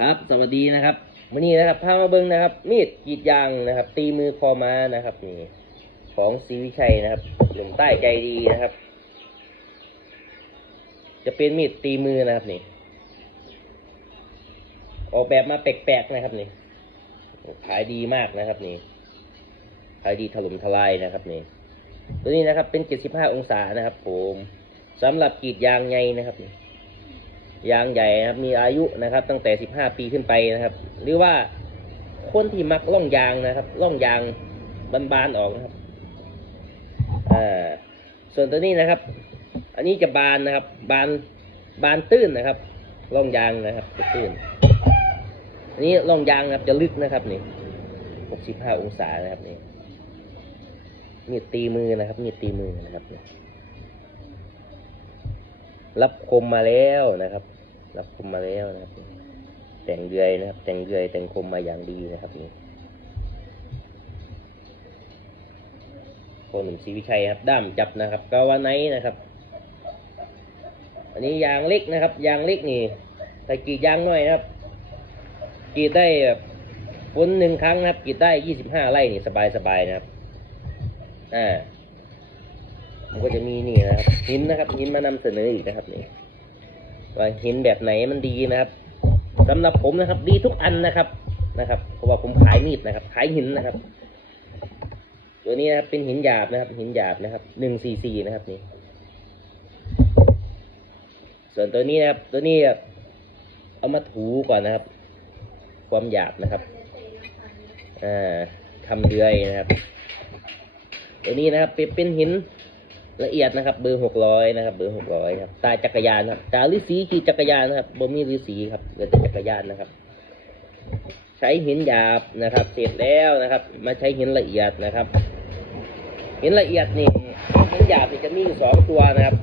ครับ สวัสดีนะครับวันนี้นะครับพามาเบิ้งนะครับ มีดกรีดยางนะครับ ตีมือคอม้านะครับนี่ของศรีวิชัยนะครับหนุ่มใต้ใจดีนะครับ จะเป็นมีดตีมือนะครับนี่ ออกแบบมาแปลกๆนะครับนี่ขายดีมากนะครับนี่ขายดีถล่มทลายนะครับนี่ตัวนี้นะครับเป็น 75 องศานะครับผมสำหรับกรีดยางไงนะครับนี่ ยางใหญ่ครับมีอายุนะครับ ตั้งแต่ 15 ปีขึ้นไปนะครับ หรือว่าคนที่มักล่องยางนะครับล่องยางบานๆออกนะครับส่วนตัวนี้นะครับ อันนี้จะบานนะครับ บานบานตื้นนะครับล่องยางนะครับตื้นอันนี้ล่องยางนะครับจะลึกนะครับนี่65 องศานะครับนี่มีดตีมือนะครับมีดตีมือนะครับรับคมมาแล้วนะครับ รับคมมาแล้วนะครับ แต่งเดือยนะครับ แต่งเดือยแต่งคมมาอย่างดีนะครับนี่โคนหนุ่มศรีวิชัยครับ ด้ามจับนะครับกาวาไนนะครับ อันนี้ยางเล็กนะครับ ยางเล็กนี่ถ้ากีดยางน้อยนะครับ กีดได้แบบฝนหนึ่งครั้งนะครับกีดได้ยี่สิบห้าไร่นี่สบายสบายๆนะครับอ่ามันก็จะมีนี่นะครับหินนะครับหินมานำเสนออีกนะครับนี่ ว่าหินแบบไหนมันดีนะครับสำหรับผมนะครับ ดีทุกอันนะครับนะครับ เพราะว่าผมขายมีดนะครับ ขายหินนะครับ ตัวนี้นะครับเป็นหินหยาบนะครับ หินหยาบนะครับหนึ่งซีซีนะครับนี่ ส่วนตัวนี้นะครับ ตัวนี้เอามาถูก่อนนะครับ ความหยาบนะครับอ่าทำเดือยนะครับ ตัวนี้นะครับเป็นหิน ละเอียดนะครับ เบอร์หกร้อยนะครับ เบอร์หกร้อยครับตาจักรยานครับตาฤาษีขี่จักรยานนะครับบ่มีฤาษีครับเหลือแต่จักรยานนะครับ ใช้หินหยาบนะครับ เสร็จแล้วนะครับ มาใช้หินละเอียดนะครับหินละเอียดนี่หินหยาบนี่จะมีอยู่สองตัวนะครับ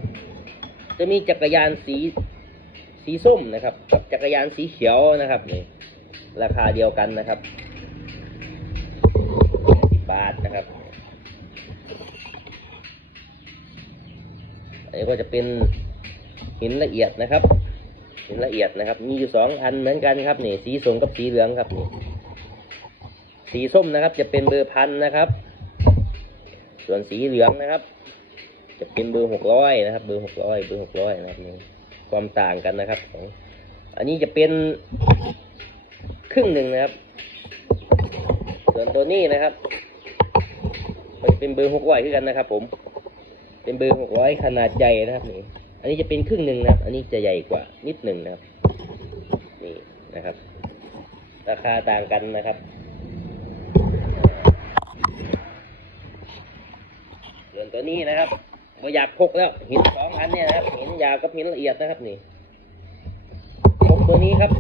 จะมีจักรยานสีสีส้มนะครับ กับจักรยานสีเขียวนะครับนี่ราคาเดียวกันนะครับสิบบาทนะครับ อันนี้ก็จะเป็นหินละเอียดนะครับหินละเอียดนะครับ มีอยู่สองอันเหมือนกันครับนี่สีส้มกับสีเหลืองครับนี่สีส้มนะครับจะเป็นเบอร์พันนะครับ ส่วนสีเหลืองนะครับ จะเป็นเบอร์หกร้อยนะครับ เบอร์หกร้อยเบอร์หกร้อยนะครับนี่ความต่างกันนะครับของอันนี้จะเป็นครึ่งหนึ่งนะครับ ส่วนตัวนี้นะครับ มันเป็นเบอร์หกร้อยคือกันนะครับ ผม เป็นเบอร์หกร้อยขนาดใหญ่นะครับนี่อันนี้จะเป็นครึ่งหนึ่งนะครับ อันนี้จะใหญ่กว่านิดหนึ่งนะครับนี่นะครับ ราคาต่างกันนะครับส่วนตัวนี้นะครับบ่อยากพกแล้วหินสองอันเนี่ยนะครับหินยาวกับหินละเอียดนะครับนี่พกตัวนี้ครับ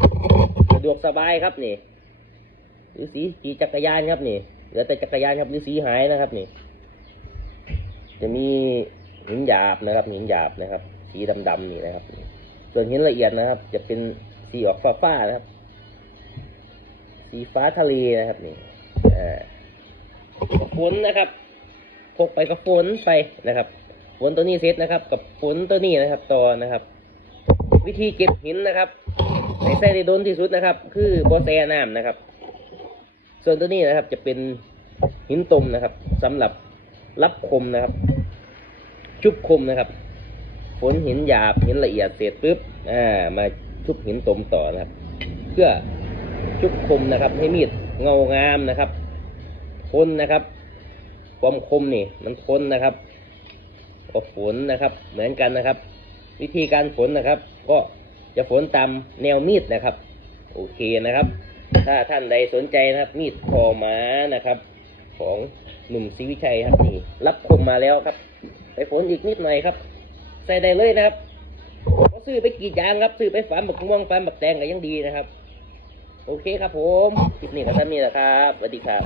สะดวกสบายครับนี่หรือสีขี่จักรยานครับนี่เหลือแต่จักรยานครับหรือสีหายนะครับนี่ จะมีหินหยาบนะครับ หินหยาบนะครับ สีดำๆนี่นะครับ ส่วนหินละเอียดนะครับ จะเป็นสีออกฟ้าๆนะครับ สีฟ้าทะเลนะครับนี่อ่าฝนนะครับพกไปกับฝนไปนะครับฝนตัวนี้เซตนะครับ กับฝนตัวนี้นะครับต่อนะครับ วิธีเก็บหินนะครับในใส่ได้โดนที่สุดนะครับ คือบอแซน้ำนะครับ ส่วนตัวนี้นะครับจะเป็นหินตมนะครับสำหรับ รับคมนะครับ ชุบคมนะครับ ฝนหินหยาบหินละเอียดเสร็จปุ๊บอ่ามาชุบหินตมต่อนะครับ เพื่อชุบคมนะครับ ให้มีดเงางามนะครับทนนะครับ ความคมนี่มันทนนะครับก็ฝนนะครับ เหมือนกันนะครับ วิธีการฝนนะครับ ก็จะฝนตามแนวมีดนะครับ โอเคนะครับ ถ้าท่านใดสนใจนะครับ มีดคอม้านะครับ ของ หนุ่มศรีวิชัยครับนี่ รับคมมาแล้วครับ ไปฝนอีกนิดหน่อยครับ ใส่ได้เลยนะครับก็ซื้อไปกี่ยางครับ ซื้อไปฝันบักม่วงฝันบักแตงก็ยังดีนะครับ โอเคครับผมคลิปนี้ก็ท่านนี้แหละครับสวัสดีครับ